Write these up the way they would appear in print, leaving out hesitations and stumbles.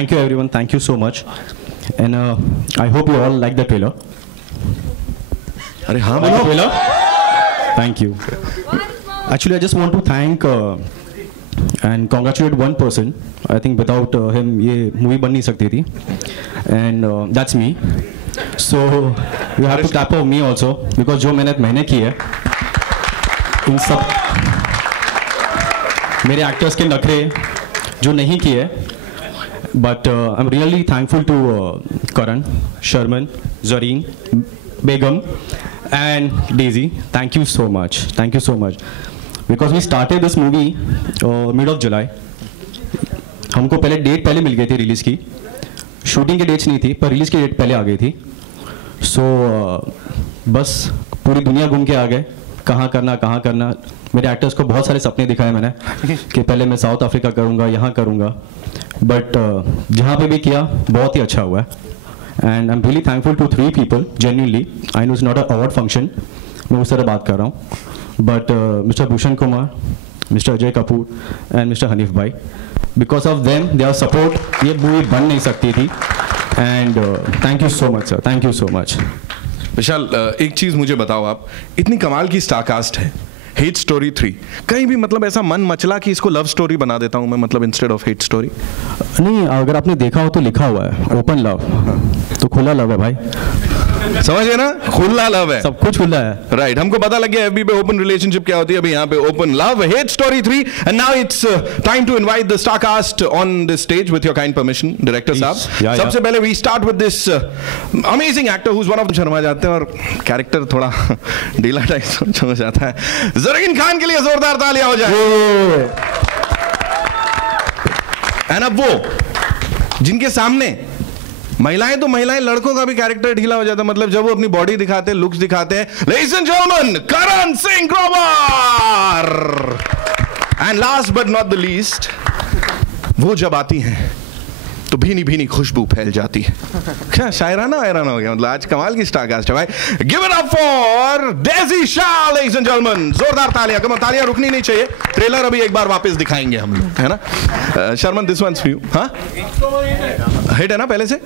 thank you everyone, thank you so much, and I hope you all like the trailer. अरे हाँ बोलो trailer. Thank you. Actually, I just want to thank and congratulate one person. I think without him, ये movie बन नहीं सकती थी, and that's me. So you have to clap for me also because जो मेहनत मैंने की है, इन सब मेरे एक्टर्स के नखरे जो नहीं किए, but I'm really thankful to Karan, Sharman, Zareen, Begum, and Daisy. Thank you so much. Thank you so much. Because we started this movie mid of July. हमको पहले डेट पहले मिल गई थी रिलीज़ की. शूटिंग की डेट्स नहीं थी पर रिलीज़ की डेट पहले आ गई थी. सो बस पूरी दुनिया घूम के आ गए, कहाँ करना. मेरे एक्टर्स को बहुत सारे सपने दिखाए मैंने कि पहले मैं साउथ अफ्रीका करूँगा, यहाँ करूँगा, बट जहाँ पे भी किया बहुत ही अच्छा हुआ है. And I am really thankful to 3 people genuinely. I know it's not a award function, मैं उस तरह बात कर रहा हूँ, but mister Bhushan Kumar, mister Ajay Kapoor and mister Hanif भाई, because of them their support ये मूवी बन नहीं सकती थी. And thank you so much sir, thank you so much. Vishal, एक चीज मुझे बताओ, आप इतनी कमाल की स्टारकास्ट है, हेट स्टोरी 3, कहीं भी मतलब ऐसा मन मचला कि इसको लव स्टोरी बना देता हूं मैं, मतलब इंस्टेड ऑफ हेट स्टोरी? नहीं, अगर आपने देखा हो तो लिखा हुआ है ओपन लव, तो खुला लव है भाई, समझ गए ना, खुला लव है, सब कुछ खुला है. राइट, हमको पता लग गया एफबी पे ओपन रिलेशनशिप क्या होती है, अभी यहाँ पे open love, hate story 3. And now it's time to invite the star cast on this stage with your kind permission, director साहब. सबसे पहले we start with this amazing actor who is one of the, शर्मा जाते हैं और character थोड़ा ढीला type हो जाता है. ज़रीन खान के लिए जोरदार तालियां हो जाए. एंड अब वो जिनके सामने महिलाएं, तो महिलाएं, लड़कों का भी कैरेक्टर ढीला हो जाता है, मतलब जब वो अपनी बॉडी दिखाते हैं, लुक्स दिखाते हैं. Ladies and gentleman, Karan Singh Grover. And last but not the least, वो जब आती हैं तो भीनी भीनी खुशबू फैल जाती है. क्या शायराना वायराना हो गया, मतलब आज कमाल की स्टारकास्ट है भाई. Give it up for daisy Shah, ladies and gentleman. जोरदार तालियां, कम तालियां रुकनी नहीं चाहिए. ट्रेलर अभी एक बार वापस दिखाएंगे हम लोग, है ना. Sharman, this one's for you. हाँ, हिट है ना पहले से?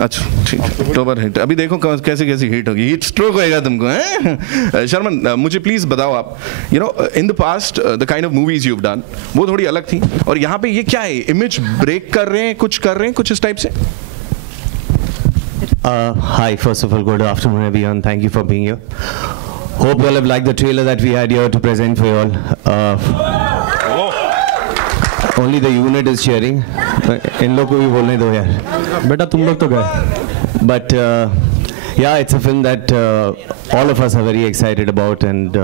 अच्छा ठीक है, अक्टूबर हिट. अभी देखो कैसे कैसी हिट होगी, हीट स्ट्रोक होएगा तुमको. शर्मन, मुझे प्लीज बताओ आप, you know in the past the kind of movies you have done वो थोड़ी अलग थी, और यहाँ पे ये क्या है, इमेज ब्रेक कर रहे हैं, कुछ कर रहे हैं, कुछ इस टाइप से? Hi, first of all, good afternoon everyone. Thank you for being here. Hope you all have liked the trailer that we had here to present for you all. Only the unit is cheering. इन लोग को भी बोलने दो यार, बेटा तुम लोग तो गए. But yeah, it's a film that all of us are very excited about, and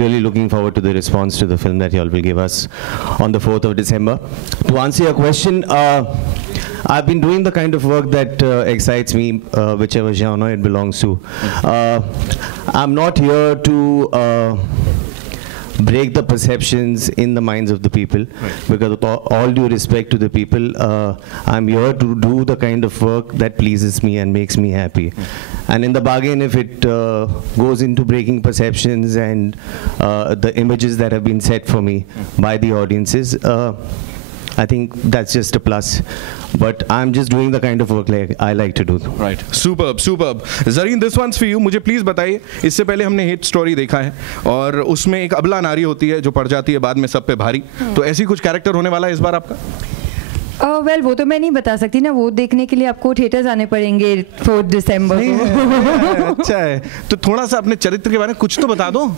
really looking forward to the response to the film that you all will give us on the 4th of December. To answer your question, I've been doing the kind of work that excites me, whichever genre it belongs to. I'm not here to break the perceptions in the minds of the people, because with all due respect to the people, I'm here to do the kind of work that pleases me and makes me happy. And in the bargain, if it goes into breaking perceptions and the images that have been set for me by the audiences, I think that's just a plus. But I'm just doing the kind of work like I like to do. Right. Superb, superb. Zareen, this one's for you. मुझे please बताइए, इससे पहले हमने hit story देखा है और उसमें एक अबला नारी होती है जो पड़ जाती है बाद में सब पे भारी, तो ऐसी कुछ कैरेक्टर होने वाला है इस बार आपका? वेल वो तो मैं नहीं बता सकती ना, वो देखने के लिए आपको थिएटर्स आने पड़ेंगे 4 दिसंबर को. अच्छा है, तो थोड़ा सा अपने चरित्र के बारे में कुछ तो बता दो.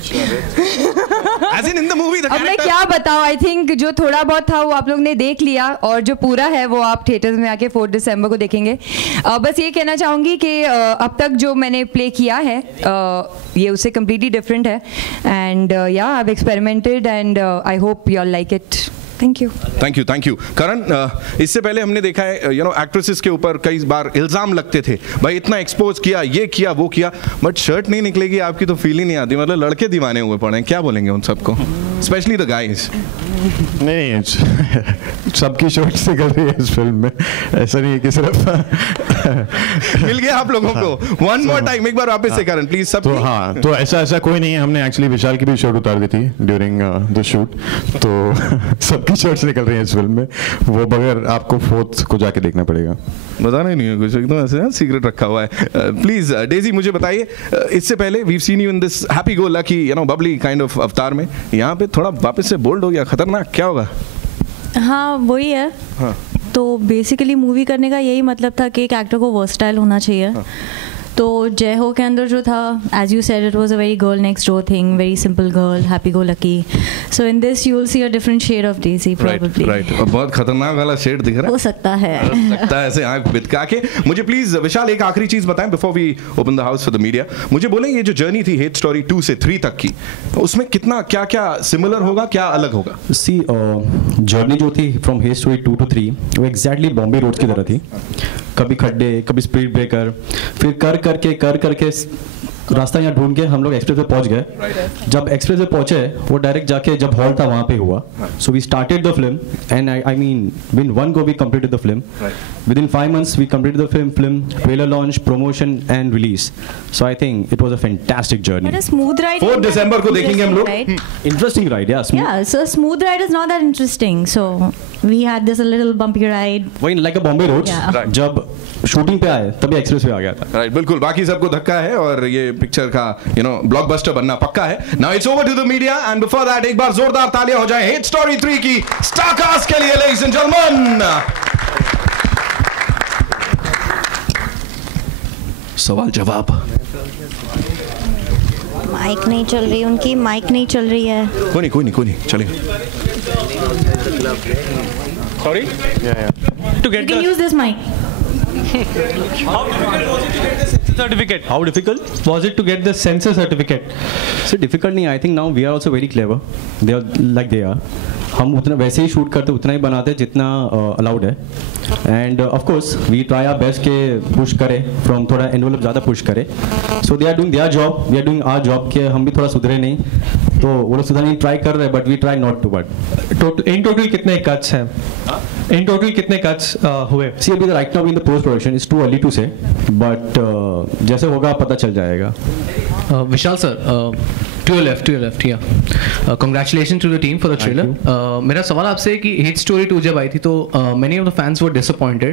As in the movie, the अब मैं क्या बताऊं, आई थिंक जो थोड़ा बहुत था वो आप लोग ने देख लिया, और जो पूरा है वो आप थिएटर्स में आके 4 दिसंबर को देखेंगे. बस ये कहना चाहूँगी कि अब तक जो मैंने प्ले किया है ये उससे कम्प्लीटली डिफरेंट है, एंड या I have experimented and I hope you all like it. Thank you. Thank you, thank you. Karan, इससे पहले हमने देखा है यू नो एक्ट्रेसेस के ऊपर कई बार इल्ज़ाम लगते थे, भाई इतना एक्सपोज किया, ये किया, वो किया, बट शर्ट नहीं निकलेगी आपकी तो फील ही नहीं आती, मतलब लड़के दीवाने हुए पड़े हैं. क्या बोलेंगे उन सबको? Specially the guys? नहीं, सबकी शॉट्स निकल रही है इस फिल्म में, ऐसा नहीं है कि सिर्फ मिल गया आप लोगों को? वन मोर टाइम, एक बार वापस से करण प्लीज सब। तो हाँ, तो ऐसा कोई नहीं है, हमने एक्चुअली विशाल की भी शॉट उतार दी थी ड्यूरिंग द शूट, तो सबकी शॉट्स निकल रही हैं इस फिल्म में, वो बगैर आपको फोर्थ को जाके देखना पड़ेगा। बताना ही नहीं है कुछ, एकदम ऐसे सीक्रेट रखा हुआ है। प्लीज डेजी मुझे बताइए, इससे पहले we seen you in this happy go lucky bubbly kind of avatar में, यहाँ पे थोड़ा वापस से बोल्ड हो गया, खतरनाक, क्या होगा? हाँ वही है। हाँ। तो बेसिकली मूवी करने का यही मतलब था कि एक एक्टर को वर्सटाइल होना चाहिए। हाँ। तो जय हो के अंदर जो था, as you said, it was a very girl next door thing, very simple girl, happy go lucky. So in this you will see a different shade of Daisy probably. Right, और बहुत खतरनाक वाला शेड दिख रहा है, हो सकता है ऐसे आंख बितका के। मुझे प्लीज विशाल एक आखिरी चीज बताएं before we open the house for the media. मुझे बोले ये जो जर्नी थी हेट स्टोरी 2 से 3 तक की, उसमें कितना क्या क्या सिमिलर होगा, क्या अलग होगा? सी जर्नी जो थी फ्रॉम हेट स्टोरी 2 to 3 वो एग्जैक्टली बॉम्बे रोड की तरह थी, कभी खड्डे, कभी स्पीड ब्रेकर, फिर कर करके रास्ता यहाँ ढूंढ के हम लोग एक्सप्रेस पे पहुंच गए। जब एक्सप्रेस पे पहुंचे वो डायरेक्ट जाके जब हॉल था वहाँ पे हुआ। So we started the film and I mean win 1 go we completed the film. Within 5 months we completed the film, trailer launch, promotion and release. So I think it was a fantastic journey. What a smooth ride. 4 दिसंबर को देखेंगे हम लोग। Interesting ride, yeah. Yeah, so smooth ride is not that interesting. So we had this a little bumpy ride. वही like a Bombay roads. Yeah. जब shooting पे आए तभी express पे आ गया था। राइट, बिल्कुल, बाकी सबको धक्का है और ये पिक्चर का ब्लॉकबस्टर बनना पक्का है। Now it's over to the media and before that एक बार जोरदार तालियां हो जाए हेट स्टोरी 3 की स्टार कास्ट के लिए, लेडीज एंड जेंटलमैन। सवाल जवाब। माइक नहीं चल रही उनकी, माइक नहीं चल रही है। कोई नहीं चलेगा। Sorry? You can use this mic. Certificate. How difficult was it to get the censor certificate? So difficult नहीं, I think now we are also very clever. They are like they are. हम उतना वैसे ही shoot करते, उतना ही बनाते जितना allowed है। And of course we try our best के पुश करें, फ्रॉम थोड़ा एनवेलप ज़्यादा पुश करें। So they are doing their job, we are doing our job, कि हम भी थोड़ा सुधरे नहीं, तो वो लोग सुधरने ट्राई कर रहे हैं, but we try not to. But in total कितने कट्स हैं? इन टोटल कितने कट्स हुए? सी अभी right now in the post production is too early to say, but जैसे होगा पता चल जाएगा। Vishal sir, to your left, yeah. Congratulations to the team for the trailer. मेरा सवाल आपसे है कि Hate Story 2 जब आई थी तो many of the fans were disappointed.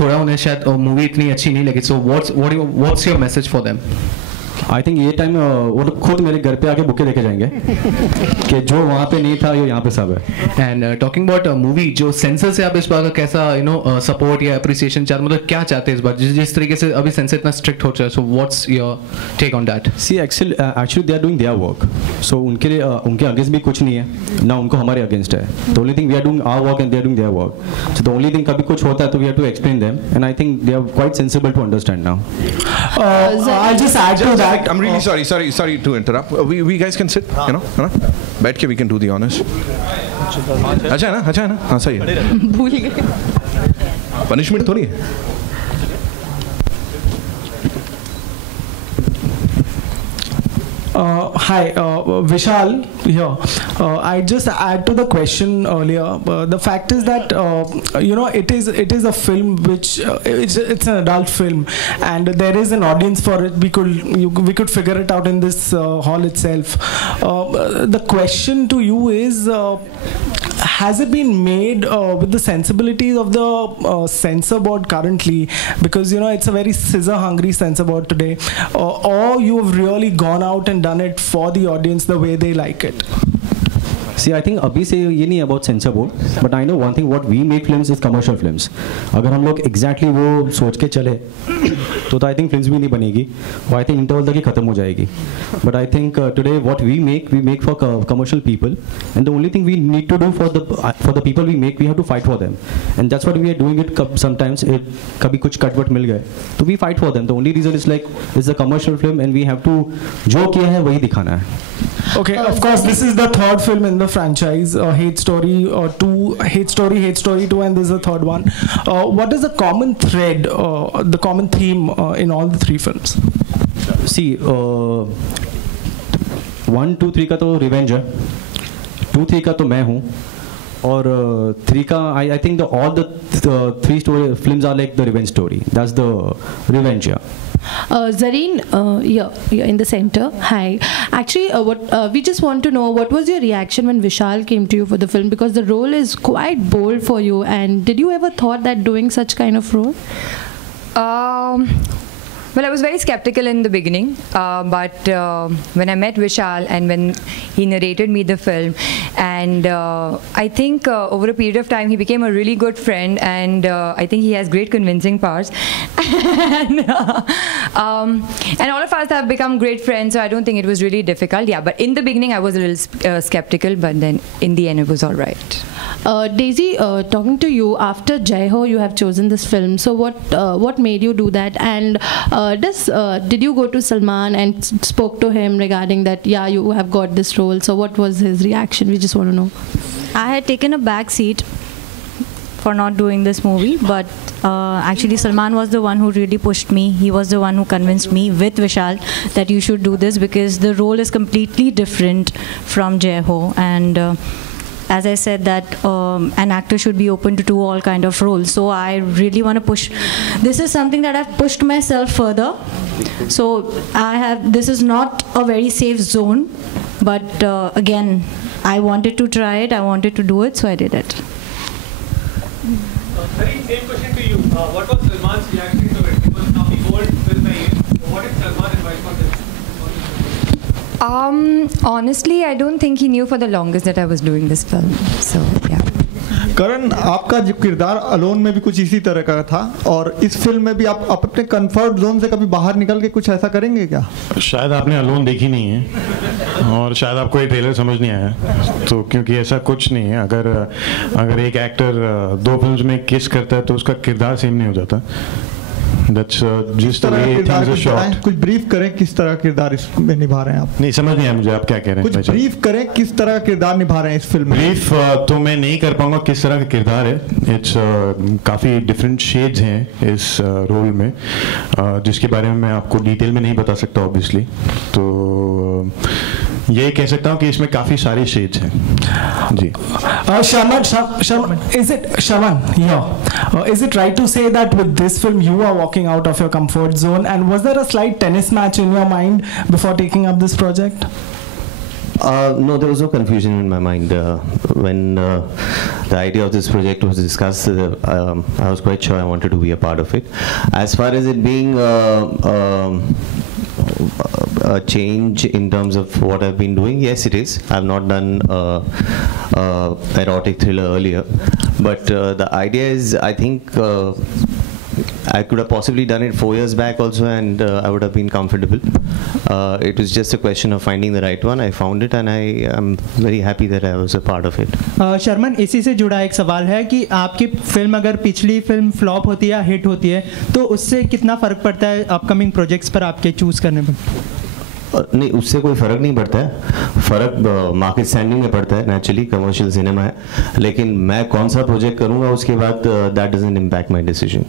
थोड़ा उन्हें शायद मूवी इतनी अच्छी नहीं लगी. So what's your message for them? I think ये टाइम वो लोग खुद मेरे घर पे आके बुके देखे जाएंगे कि जो वहाँ पे नहीं था ये यहाँ पे सब है। एंड टॉकिंग अबाउट मूवी, जो सेंसर से आप इस बार का कैसा सपोर्ट या अप्रिसिएशन चाह, मतलब क्या चाहते हैं इस बार, जिस तरीके से अभी सेंसर इतना स्ट्रिक्ट हो रहा है, so what's your take on that? See actually they are doing their work, so उनके लिए उनके अगेंस्ट भी कुछ नहीं है ना, उनको हमारे अगेंस्ट है। The only thing we are doing our work and they are doing their work. So the only thing कभी कुछ होता है तो we have to explain them and I think they are quite sensible to understand now. I'll just add to that. I'm really sorry to interrupt. We guys can sit, बैठ के we can do the honors. अच्छा है ना? हाँ सही है। भूल गए। पनिशमेंट थोड़ी है। Hi, Vishal here. I just add to the question earlier. The fact is that it is a film which it's an adult film, and there is an audience for it. We could figure it out in this hall itself. The question to you is, has it been made with the sensibilities of the censor board currently? Because it's a very scissor hungry censor board today, or you have really gone out and done it for the audience the way they like it? See, I think अभी से ये नहीं about censor board, but I know one thing, what we make films is commercial films. अगर हम लोग exactly वो सोच के चले तो I think films भी नहीं बनेगी, वो I think interval तक ही खत्म हो जाएगी. But I think today what we make for commercial people, and the only thing we need to do for the people we make, we have to fight for them, and that's what we are doing it. Sometimes कभी कुछ cut what मिल गए तो we fight for them. The only reason is like it's a commercial film and we have to जो किया है वही दिखाना है. Okay, of course, this is the third film in the franchise, Hate Story 2, Hate Story 2, and this is the third one. What is the common thread, the common theme in all the three films? See, 1, 2, 3 का तो revenge है. 2-3 का तो मैं हूँ, और 3 का I think all the 3 story films are like the revenge story. That's the revenge, yeah. Zareen, you're in the center. Hi. Actually, we just want to know, what was your reaction when Vishal came to you for the film? Because the role is quite bold for you. And did you ever thought that doing such kind of role? Well, I was very skeptical in the beginning, but when I met Vishal and when he narrated me the film, and I think over a period of time he became a really good friend, and I think he has great convincing powers. And all of us have become great friends, so I don't think it was really difficult. Yeah, but in the beginning I was a little skeptical, but then in the end it was all right. Daisy, talking to you, after Jai Ho you have chosen this film, so what made you do that? And did you go to Salman and spoke to him regarding that, yeah, you have got this role, so what was his reaction? We just want to know. I had taken a back seat for not doing this movie, but actually Salman was the one who really pushed me. He was the one who convinced me with Vishal that you should do this, because the role is completely different from Jai Ho, and as I said that an actor should be open to do all kind of roles. So I really want to push. This is something that I've pushed myself further. So this is not a very safe zone, but again, I wanted to try it. I wanted to do it, so I did it. Same question to you. What was Salman's reaction to it? It was now the old film. What did Salman advise for this? Honestly, I don't think he knew for the longest that I was doing this film. So yeah. करण, आपका जो किरदार alone में भी कुछ इसी तरह का था, और इस फिल्म में भी आप अपने कंफर्ट जोन से कभी बाहर निकल के कुछ ऐसा करेंगे क्या? शायद आपने अलोन देखी नहीं है, और शायद आपको ये ट्रेलर समझ नहीं आया, तो क्योंकि ऐसा कुछ नहीं है. अगर एक एक्टर 2 फिल्म्स में किस करता है तो उसका किरदार सेम नहीं हो जाता. That's just the way things are shot. कुछ ब्रीफ करें किस तरह किरदार इसमें निभा रहे हैं आप? नहीं समझ नहीं आया मुझे आप क्या कह रहे हैं. कुछ ब्रीफ करें किस तरह किरदार निभा रहे हैं इस फिल्म में. ब्रीफ तो मैं नहीं कर पाऊंगा किस तरह का किरदार है. इट्स काफ़ी डिफरेंट शेड्स हैं इस रोल में, जिसके बारे में मैं आपको डिटेल में नहीं बता सकता ऑब्वियसली. तो ये कह सकता हूँ कि इसमें काफ़ी सारे शेड्स हैं जी. Sharman, is it right to say that with this film you are walking out of your comfort zone, and was there a slight tennis match in your mind before taking up this project? No, there was no confusion in my mind. When the idea of this project was discussed, I was quite sure I wanted to be a part of it. As far as it being a change in terms of what I've been doing, yes it is. I've not done erotic thriller earlier, but the idea is, I think I could have possibly done it 4 years back also, and I would have been comfortable. It was just a question of finding the right one. I found it, and I am very happy that I was a part of it. Sharman, इसी से जुड़ा एक सवाल है कि आपकी film अगर पिछली फिल्म फ्लॉप होती है या हिट होती है, तो उससे कितना फ़र्क पड़ता है अपकमिंग प्रोजेक्ट्स पर आपके चूज़ करने में? नहीं, उससे कोई फ़र्क नहीं पड़ता है. फ़र्क मार्केट स्टैंडिंग में पड़ता है. नेचुरली कमर्शियल सिनेमा है, लेकिन मैं कौन सा प्रोजेक्ट करूंगा उसके बाद that doesn't impact my decision.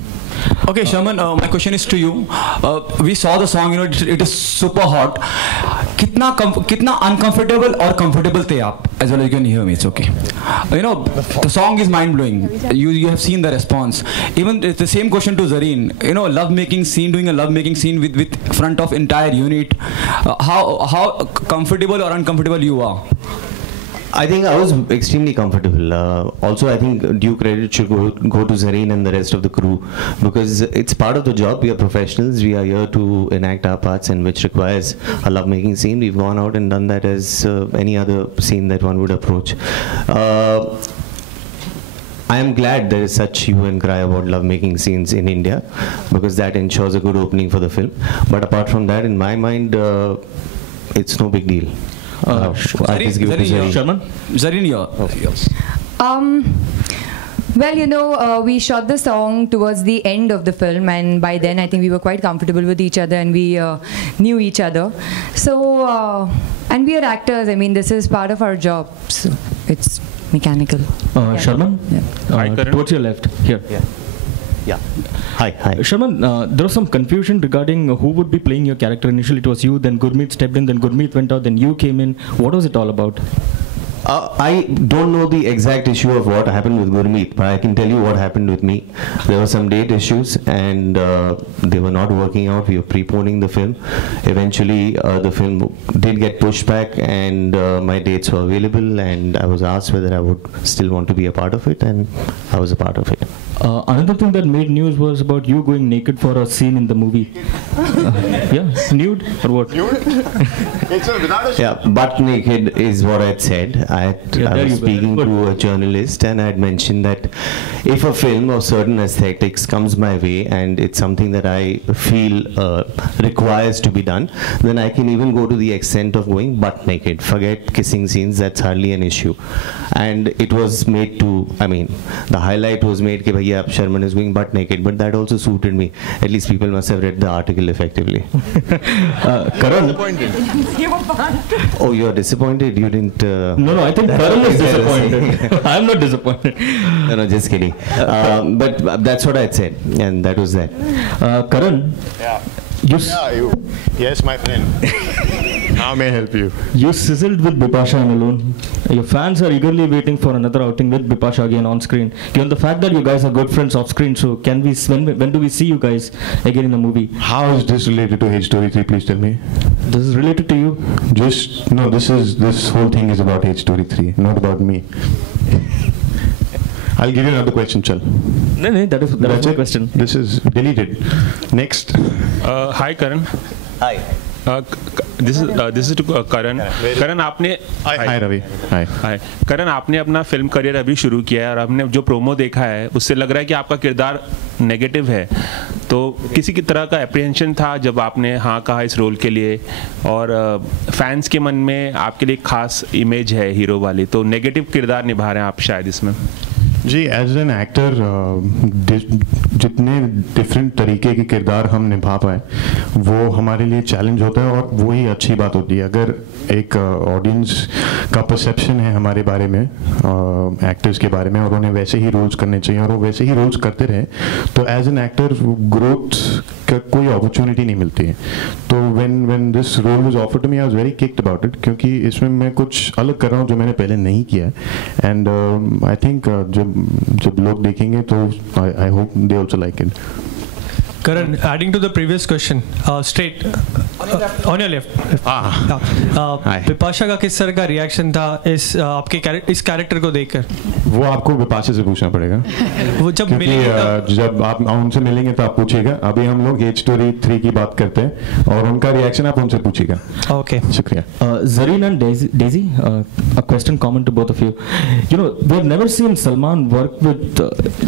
Okay, Sharman, my question is to you. We saw the song, it is super hot. कितना uncomfortable और comfortable थे आप? As well as you can hear me, it's okay. The song is mind blowing. You have seen the response. Even it's the same question to Zareen. Love making scene, doing a love making scene with front of entire unit. How comfortable or uncomfortable you are? I think I was extremely comfortable. Also, I think due credit should go to Zareen and the rest of the crew, because it's part of the job. We are professionals. We are here to enact our parts, and which requires a love-making scene. We've gone out and done that as any other scene that one would approach. I am glad there is such hue and cry about love-making scenes in India, because that ensures a good opening for the film. But apart from that, in my mind, it's no big deal. Zareen, well, we shot the song towards the end of the film, and by then I think we were quite comfortable with each other, and we knew each other. So, and we are actors. I mean, this is part of our job, so it's mechanical. Sharman, towards your left here. Yeah. Hi. Sharman, there was some confusion regarding who would be playing your character. Initially it was you, then Gurmeet stepped in, then Gurmeet went out, then you came in. What was it all about? I don't know the exact issue of what happened with Gurmeet, but I can tell you what happened with me. There were some date issues, and they were not working out. We were preponing the film. Eventually, the film did get pushed back, and my dates were available, and I was asked whether I would still want to be a part of it, and I was a part of it. Another thing that made news was about you going naked for a scene in the movie. Yeah, nude or what? Yeah, butt naked is what I'd said. I was speaking to a journalist, and I had mentioned that if a film of certain aesthetics comes my way and it's something that I feel requires to be done, then I can even go to the extent of going butt naked. Forget kissing scenes, that's hardly an issue. And it was made to, I mean, the highlight was made that yeah, Sharman is going butt naked, but that also suited me. At least people must have read the article effectively. Karan? Oh, you're disappointed? You didn't... No, I think Karan is disappointed. I'm not disappointed. No, just kidding. But that's what I said, and that was that. Karan? Yeah. You Yes, my friend. How may I help you? You sizzled with Bipasha in Alone. Your fans are eagerly waiting for another outing with Bipasha again on screen. Given the fact that you guys are good friends off screen, so can we? When do we see you guys again in the movie? How is this related to H Story 3? Please tell me. This is related to you? Just no. This whole thing is about H Story 3, not about me. I'll give you another question, Chal. No, that is my question. This is deleted. Next. Hi, Karan. Hi. This is to Karan. Karan, आपने Hi Ravi. Hi. Karan, आपने अपना film career अभी शुरू किया है और हमने जो प्रोमो देखा है उससे लग रहा है कि आपका किरदार नेगेटिव है. तो किसी की तरह का एप्रीहेंशन था जब आपने हाँ कहा इस रोल के लिए, और फैंस के मन में आपके लिए खास इमेज है हीरो वाली, तो नेगेटिव किरदार निभा रहे हैं आप शायद इसमें. जी एज एन एक्टर जितने डिफरेंट तरीके के किरदार हम निभा पाए वो हमारे लिए चैलेंज होता है, और वही अच्छी बात होती है. अगर एक ऑडियंस का परसेप्शन है हमारे बारे में, एक्टर्स के बारे में, और उन्हें वैसे ही रोल्स करने चाहिए और वो वैसे ही रोल्स करते रहे, तो एज एन एक्टर ग्रोथ का कोई अपॉर्चुनिटी नहीं मिलती है. तो when this role was offered to me I was very kicked about it, क्योंकि इसमें मैं कुछ अलग कर रहा हूँ जो मैंने पहले नहीं किया. एंड आई थिंक जब लोग देखेंगे तो I hope they also like it. Karan, adding to the previous question, straight on your left. Bipasha का किस तरह का रिएक्शन था इस कैरेक्टर को देखकर? वो आपको बिपाशा से पूछना पड़ेगा. वो जब मिलेंगे, जब आप उनसे मिलेंगे तो आप पूछिएगा. अभी हम लोग H Story 3 की बात करते हैं और उनका रिएक्शन आप उनसे पूछिएगा. Okay. शुक्रिया. Zareen and Daisy, a question common to both of you. You know, we have never seen Salman work with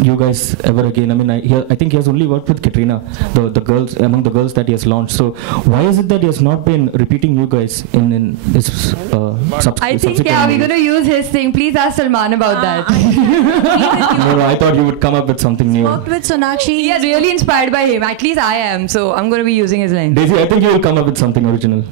you guys ever again. I mean, I think he has only worked with Katrina, the girls, among the girls that he has launched. So why is it that he has not been repeating you guys in his I think yeah, we're going to use his thing. Please ask Salman about that. No, I thought you would come up with something new. Worked with Sonakshi. Yeah, really inspired by him. At least I am. So I'm going to be using his line. Daisy, I think you will come up with something original.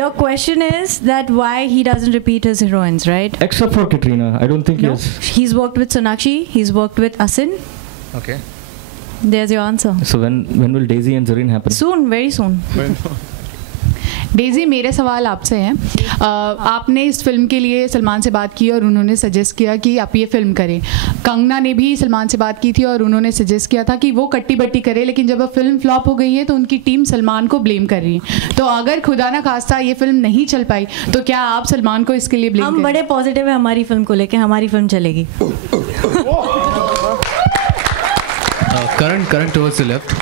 Your question is that why he doesn't repeat his heroines, right? Except for Katrina, I don't think no. He's worked with Sonakshi. He's worked with Asin. Okay. There's your answer. So when will Daisy and Zareen happen? Soon, very soon. Daisy, मेरे सवाल आपसे हैं. आपने इस film के लिए सलमान से बात की और उन्होंने सजेस्ट किया कि आप ये फिल्म करें. कंगना ने भी सलमान से बात की थी और उन्होंने सजेस्ट किया था कि वो कट्टी बट्टी करे, लेकिन जब अब फिल्म फ्लॉप हो गई है तो उनकी टीम सलमान को ब्लेम कर रही है. तो अगर खुदा ना खास्ता ये फिल्म नहीं चल पाई तो क्या आप सलमान को इसके लिए ब्लेम हम बड़े पॉजिटिव है हमारी फिल्म को लेकर, हमारी फिल्म चलेगी. Karan, towards the left.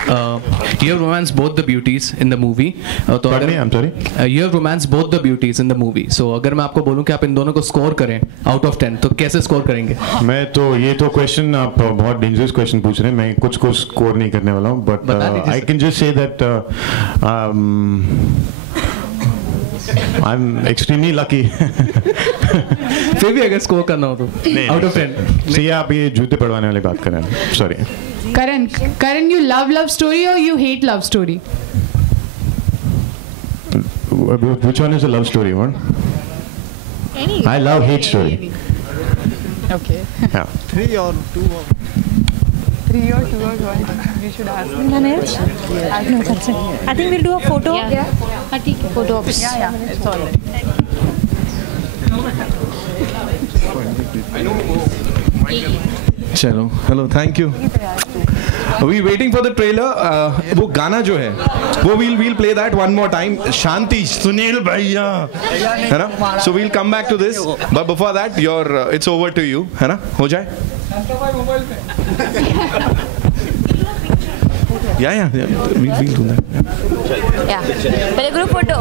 You have romanced both the beauties in the movie. Pardon me, I'm sorry. You have romanced both the beauties in the movie. So अगर मैं आपको बोलूँ कि आप इन दोनों को स्कोर करें out of 10, तो कैसे स्कोर करेंगे? मैं तो ये तो क्वेश्चन आप बहुत डेंजरस क्वेश्चन पूछ रहे हैं. मैं कुछ को स्कोर नहीं करने वाला हूँ, but I can just say that I'm extremely lucky. फिर भी अगर स्कोर करना हो तो out of 10. See, आप ये जूते पड़वाने वाली बात कर रहे हैं. Sorry. Karan, you love story or you hate love story? Which one is a love story? One? Any. I love hate story. Okay. Yeah. 3 or 2 or 3 or 2 or 1. We should ask. Manoj? No, that's it. I think we'll do a photo. Yeah. Photo ops. Yeah, it's all right. चलो, hello, thank you. We waiting for the trailer. वो गाना जो है वो we'll play that one more time. शांति, सुनील भैया, है ना? So we'll come back to this. But before that, it's over to you, है ना? हो जाए? Yeah. We'll do that. Yeah. पहले ग्रुप फोटो.